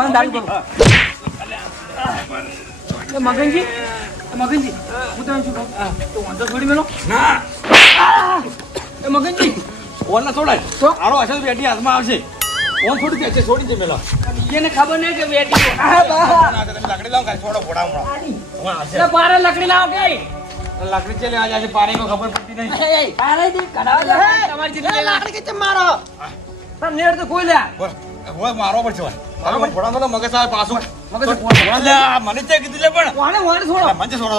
મને દાડી કરો મગનજી મગનજી હું તમને શું કહું તો વાંધો છોડી મેલો ના મગનજી ઓન ના છોડાય તો આરો અસલ બેટી હાથમાં આવશે ઓન થોડી કે છે છોડી દે મેલો એને ખબર નહીં કે બેટી તમે લાકડી લાવ કાઈ છોડો પોડા હમણાં પારે લકડી લાવો કે લાકડી ચલે આજે આજે પાણી કો ખબર પડતી નહીં પારે દી કડાવા તમારી જીત લાકડી કે મારો પણ નેડ તો કોઈ લે હોય મારો પર છે મારો પોડા મને મગજ આવે પાછું મગજ પોડા લે મને તે કીધું લે પણ વાણે છોડો મને છોડો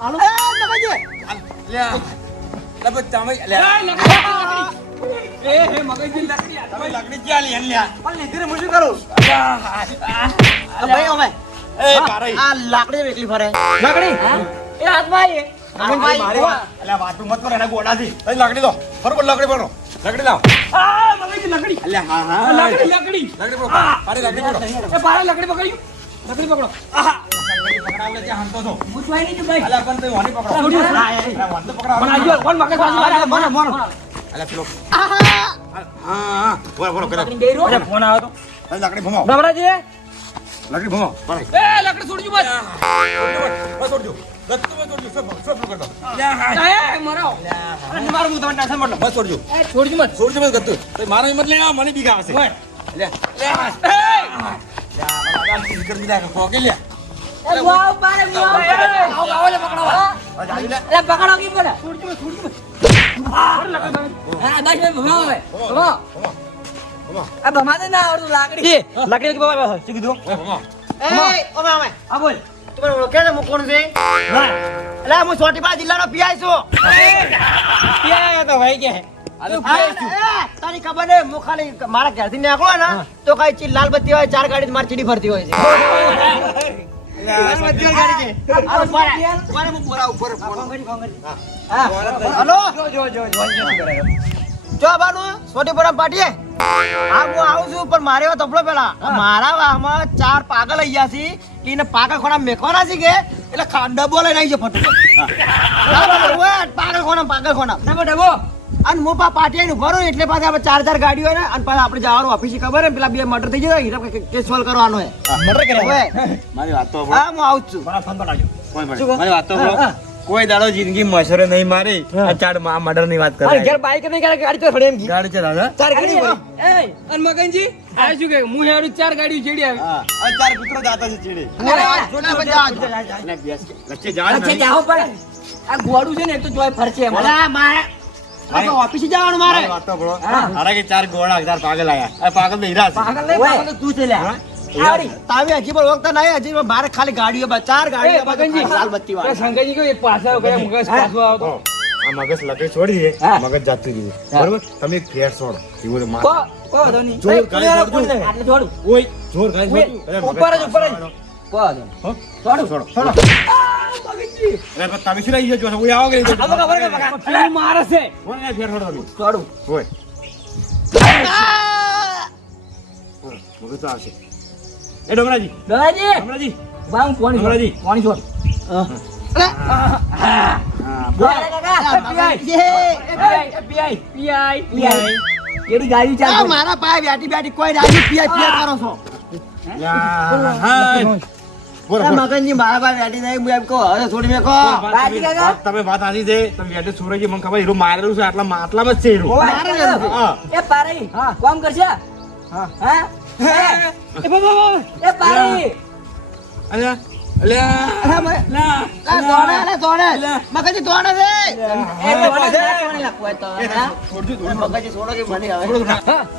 હાલો મગનજી લે લે બસ તમે લે એ મગનજી લકડી તમે લાકડી ક્યાં લે લે પણ લીધે હું શું કરું ભાઈ અમે એ કારઈ આ લાકડી વેકલી ફરે લાકડી એ હાથમાં આવી મારી અલ્યા વાતું મત કરો એના ગોડાથી એ લાકડી દો બરોબર લાકડી પકડો લાકડી લાવ આ મગનજી લકડી અલ્યા હા લકડી લાકડી પકડો પારી લાકડી પકડો એ પારે લકડી પકડ્યું લકડી પકડો આહા પકડાવલે ત્યાં હંતો છો પૂછવાય નહીં ભાઈ અલ્યા પણ તો વાની પકડો અલ્યા વાન તો પકડાવ મને આજો કોણ મગજ બાજુ મને અલ્યા પેલો હા બોલો કરો અરે ફોન આવ્યો તો લાકડી ભમાવો બાબરાજી લાકડી ભમાવો પારી એ લકડી છોડજો બસ બસ છોડજો ગત્તુ મે છોડજો સબ કરતો એ મરો અને મારું હું તમને ટેન્શન મત બસ છોડજો એ છોડજો મત છોડજો બસ ગત્તુ તો મારો હિંમત લે મને બીગા આવશે ઓય લે લે લે ફિકર મિલા કોકે લે એ વાવ પારે વાવ આવ આવ લે પકડો એ પકડો કી પડે છોડજો હા બસ મે ભમાવે ભમા આ ભમા દે ના આવડું લાકડી લાકડી કે બાબા શું કીધું એ ઓમે ઓમે આ બોલ તું ઓળખે છે હું કોણ છે હા એટલે હું છોટીપા જિલ્લાનો પીઆઈ છું પીઆઈ તો ભાઈ કે તારી ખબર ને હું ખાલી મારા ઘરથી નીકળો ને તો કઈ ચીજ લાલ બત્તી હોય 4 ગાડી મારી ચીડી ફરતી હોય છે જો બાનું છોટીપુરા પાટીએ હા હું આવું છું પણ મારે એવા તપલો પેલા મારા વાહમાં 4 પાગલ લઈ ગયા છે એને પાગલ ખોણા મેકવાના છે કે એટલે ડબ્બો લઈને આવી છે ફટો પાગલ ખોણા ડબ્બો અને મોપા પાટિયા નું ભરો એટલે પાછા આપણે 4 ગાડીઓ હોય ને અને પાછા આપણે જવાનું ઓફિસ ખબર હે પેલા બે મર્ડર થઈ જાય હીરા કેસ સોલ્વ કરવાનો હે મર્ડર કરે મારી વાત તો હા હું આવું છું બડા ફોન બનાજો મારી વાત તો કોઈ દાડો જિંદગી મશરે નહીં મારી આ ચાડ મર્ડર ની વાત કરે અરે ઘર બાઈક નહીં કરે ગાડી તો ફડે એમ ગાડી ચલાવે 4 ગાડી એ અને મગનજી આ શું કે હું હેડું 4 ગાડીઓ ચડી આવી હા આ 4 કૂતરો જાતા છે ચીડે અને બેસ લચ્ચે જાવ પડે આ ગોડું છે ને એક તો જોય ફરશે અલા મારે આ ઓફિસે જવાનું મારે વાત તો બોલો અરે કે 4 ગોળા 1000 પાગલ આયા આ પાગલ તો હીરા છે પાગલ નહીં પાગલ તો તું છે લે આવડી તાવે હજી પણ વખત નહીં હજી બાર ખાલી ગાડીઓ 4 ગાડીઓ મગનજી લાલ બત્તી વાળા સંગજી કે પાછા કયા મગજ પાછો આવતો આ મગજ લગે છોડી દે મગજ જાતું રહ્યું બરોબર તમે ફેર છોડો એવું માર કો ધની જોર કાઈ આટલે છોડું ઓય જોર કાઈ ઉપર જ કો ધન છોડો મગનજી અરે પણ તમે શું લઈ જો ઓય આવો કે ખબર તું મારે છે ઓય ફેર છોડો છોડું ઓય મગજ તો આવશે એ ડોમરાજી બાંગ પાણી ડોમરાજી છોડ કેડી ગાડી ચાલ મારા પાય બેટી કોઈ રાજી પીઆઈ કરો છો મગનજી મારા પાય બેટી નહીં હું એમ કહો હવે છોડી મેકો તમે વાત આજી દે તમે બેટે સુરજી મને ખબર હીરો મારેલું છે આટલામાં જ છે હીરો એ પારી કોમ કરશે હા એ પારી અલ્યા અલ્યા દોડે મગનજી દોડે રે એ દોડે લખવાય તો મગનજી છોડો કે મને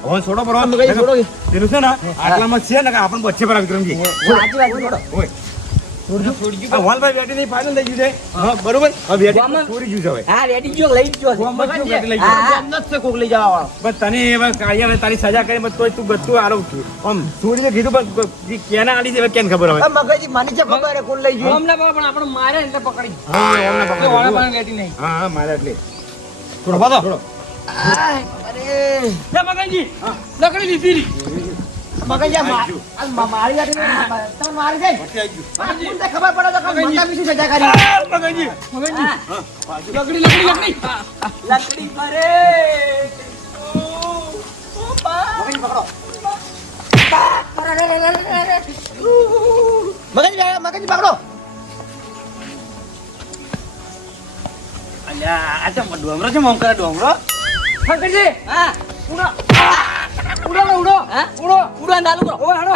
હવે છોડો પર મગનજી છોડો એનું છે ને આટલામાં છે ને કે આપણ બચ્ચે પર વિક્રમજી સાચી વાત છોડો ઓય છોડજો વાલભાઈ બેટી ની ફાઇનલ લઈ ગયું છે હા બરોબર હવે બેટી છોડી ગયું છે હવે હા બેટી જો લઈ જ જો મગનજી હા જ છે કોક લઈ જવા વાળો બસ તને એવા કાળિયા તારી સજા કરી મત તોય તું ગત્તું આરો આમ છોડીને કીધું પણ કેના આલી છે કેને ખબર હવે મગનજી માની છે ખબર કોણ લઈ ગયું અમને પણ આપણે મારે એટલે પકડી હા અમને પકડી ઓળા પણ બેટી નહીં હા મારે એટલે થોડો બાદો થોડો અરે લે મગનજી લકડી લીધી મગનજી મારી ગાડી તમે મારી ગઈ મને ખબર પડે તો મને બીજી સજા કરી મગનજી લકડી લકડી મગનજી પકડો મગજ પકડો. અલ્યા આ તો ડોમરો છે મોમ કરે ડોમરો. શંકરજી, હા ઉડો. ઉડો હા? ઉડો. ઉડો અને ચાલુ કરો. ઓ હાલો.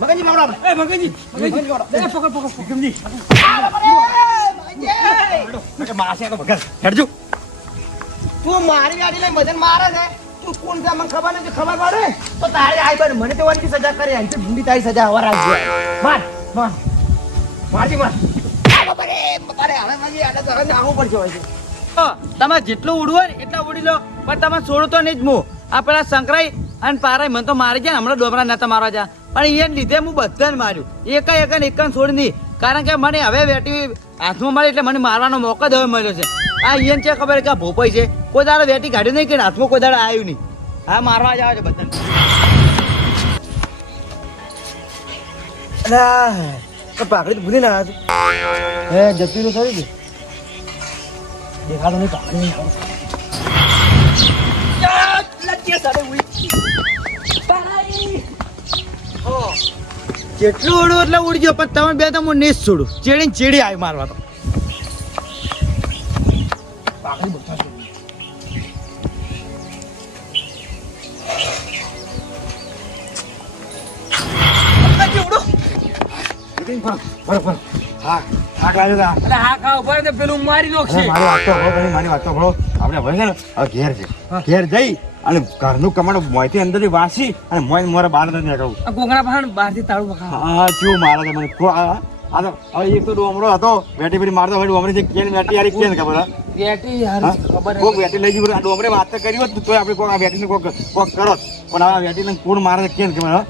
મગજજી પકડો આપણે. એ મગનજી પકડ. વિક્રમજી. માસે તો ભગત હેડજો. તું મારી ગાડી લઈને બધાને મારે છે. તું કોણ છે મને ખબર નથી. ખબર પડે તો તારે આઈ બન મને તો વાંચી સજા કરે. અહીં તો ભૂંડી તારી સજા હવા રાખજો. માર માર મારજી માર. અરે હવે મારી આડા તો હવે નાખવું પડશે હોય છે. તમે જેટલું ઉડવું હોય ને એટલા ઉડી લો પણ તમે છોડો તો નહીં જ હું આ પેલા સંકરાઈ અને પારાઈ મને તો મારી જાય ને હમણાં ડોમરા નતા મારવા જા પણ એને લીધે હું બધાને માર્યું એક છોડ નહીં કારણ કે મને હવે વેટી હાથમાં મળી એટલે મને મારવાનો મોકો જ હવે મળ્યો છે આ એને છે ખબર કે આ ભોપાઈ છે કોઈ દાડો વેટી કાઢ્યું નહીં કે હાથમાં કોઈ દાડો આવ્યું નહીં હા મારવા જ આવે છે બધાને અલા પાકડી ભૂલી ના હતું. હે જતી નું કરી દે. દેખાડો નહીં પાકડી નહીં આવે. જેટલું ઉડવું એટલે ઉડજો પણ તમે બે તો હું નહીં જ છોડું ચેડી ચેડી આવી મારવા તો પાકડી બધા છે. હા હા કાઢ્યો તા. એટલે હા ખાવ પડે તો પેલું મારી નાખશે મારી વાત તો સાંભળો તમે, મારી વાત તો સાંભળો. આપણે હવે છે ને હવે ઘેર છે ઘેર જઈ અને ઘરનું કમાડો મોંથી અંદરથી વાસી અને મોય મોરે બહાર નથી નીકળવું. આ કોંગણા પાસે બહારથી તાળું પકડ હા ચેવું મારે છે મને આ તો હવે એક તો ડોમરો હતો વેટી પેટી મારતો હવે ડોમરી છે કેન વેટી યાર કેન ખબર હા? વેટી હા? હારી ખબર કોક વેટી લઈ જઈ આ ડોમરે વાત તો કરી હોત તો આપણે કોક આ વેટીને કોક કોક કરો પણ આ વેટીને કોણ મારે છે કેન ખબર હા?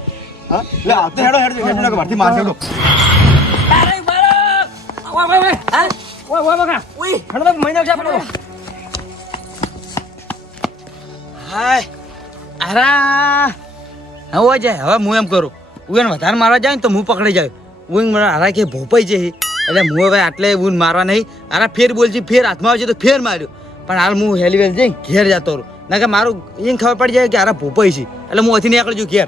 હા એટલે આવતો હેડો હેડો વેટીને ભરતી મારશે હેડો. તારે મારો ઓય ઓય હા ઓય બકા ઓય હણો મહિનો છે આપણો હાય અરા હવે જાય હવે હું એમ કરું હું એને વધારે મારવા જાય ને તો હું પકડી જાય હું મને હારા કે ભોપાઈ છે એટલે હું હવે આટલે હું મારવા નહીં આરા ફેર બોલছি ફેર હાથમાં આવશે તો ફેર માર્યો પણ હાલ હું હેલીવેલ જઈને ઘેર જતો રહું ના કે મારું એને ખબર પડી જાય કે હારા ભોપાઈ છે એટલે હું અહીંથી નીકળી જઉં ઘેર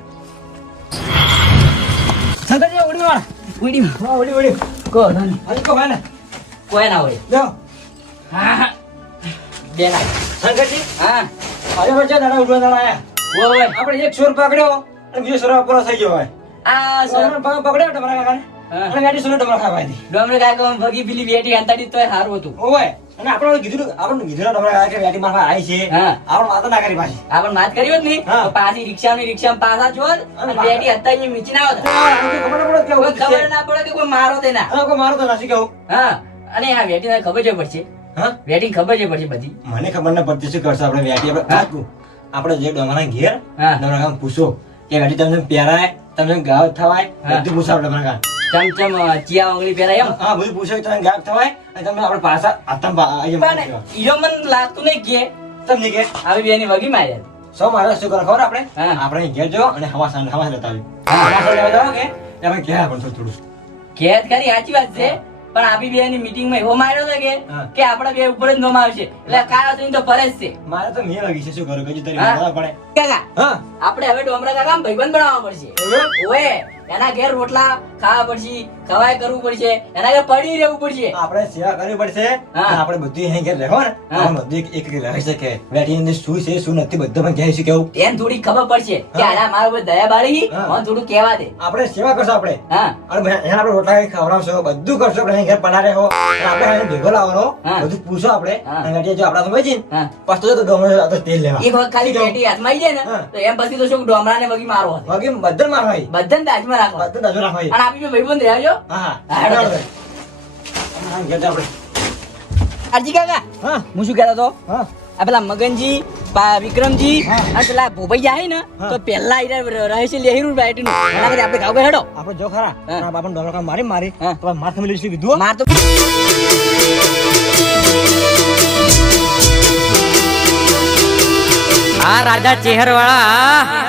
શંકરજી ઉડી વાળા. ઉડી હા ઉડી ઉડી. કો ધન હજી કહો ને. કોઈ ના હોય લો. હા બે ના શંકરજી હા આજે વચ્ચે દાડા ઉડવા દાડા આયા. ઓય આપણે એક ચોર પકડ્યો અને બીજો ચોર પૂરો થઈ ગયો હોય. આ સોનો પકડ્યો તમારા કાકાને. હા. અને ગાડી સોનો ડમરા ખાવા હતી. ડોમરે કાકો ભગી પેલી બેટી અંતાડી તોય હારું હતું ઓય અને આપણે કીધું ડમરા કાકા કે વેટી મારવા આવી છે. હા. આપણે વાતો ના કરી પાછી. આપણ વાત કરી હોત ને હા. તો પાછી રિક્ષામાં પાછા જોત અને બેટી હતા અહીંયા મીચી ના આવત આને ખબર ના પડે કે કોઈ આવું ખબર છે. ના પડે કે કોઈ મારો તે ના હા કોઈ મારો તો નાસી કહું. હા અને આ વેટી ને ખબર જ પડશે હા વેટી ખબર જ પડશે બધી મને ખબર ના પડતી શું કરશે આપણે વેટી આપણે જે ડમરા ઘેર હા. ડમરા કામ પૂછો કે વેટી તમને પહેરાય તમને ગાવ થવાય હા. બધું પૂછો આપણે ડમરા કામ. ચમચમ ચિયા ઓગળી પહેરાય એમ હા બધું પૂછો તમે ગાવ થવાય અને તમને આપણે પાછા આતમ પણ ઈરો મને લાગતું નહીં કે તમને કે આવી બેની વગી માર્યા સૌ મારે શું કરે ખબર આપણે હા. આપણે અહીં ઘેર જો અને હવા લેતા આવ્યું. હા. હવા લેવા જાઓ કે આપણે ઘેર આપણે થોડું ખેત કરી સાચી વાત છે પણ આપી બે ની મીટિંગ માં એવો માર્યો છે હા. કે આપડા બે ઉપર જ નોમ આવશે એટલે કાળા તો ફરજ છે મારે તો મેં લાગી છે શું કરું કજુ તારી હા. માથા પડે. કાકા હા આપણે હવે ડોમરા કાકા ભાઈબંધ બનાવવા પડશે એવું? ઓએ એના ઘેર રોટલા ખાવા પડશે ખવાય કરવું પડશે એના ઘેર પડી રહેવું પડશે આપણે સેવા કરવી પડશે હા. અને આપણે બધું અહીં ઘેર રહેવો ને હા. આપણે બધું એક એક રહી શકે વેટીની અંદર શું છે શું નથી બધું પણ કહે છે કેવું એને થોડી ખબર પડશે કે હા. આના મારા ઉપર દયા બાળી હા. મને થોડું કહેવા દે આપણે સેવા કરશો આપણે હા અને અહીંયા આપણે રોટલા ખાઈ ખવડાવશો બધું કરશો આપણે અહીં ઘેર પડારે હો અને આપણે અહીં ભેગો લાવવાનો હા. બધું પૂછો આપણે હા. અને વેટી જો આપણા સમય છે હા પાછો તો ડોમરો તો તેલ લેવા એક વખત ખાલી પેટી હાથમાં આવી જાય હા. ને તો એમ પછી તો શું ડોમરા ને વગી મારો હતો બાકી બધું મારવા આવી બધાને દાજમાં રાખવા બધું દાજુ રાખવા આવી. અને આપી બે ભાઈબંધ રહેજો હા હા, હા હેડો. હા ઘેર જાઓ આપણે અરજી કાકા હા હું શું કહેતો હતો હા આ પેલા મગનજી વિક્રમજી હા. અને પેલા ભોભાઈ જાય ને હા. તો પેલા રહે છે લેહીરું બેટી નું એના કરતા આપણે ગાવ હેડો આપણે જો ખરા હા. આપણે ડોલર કામ મારી હા. તો માર તમે લઈશું કીધું માર તો આ રાજા ચેહર વાળા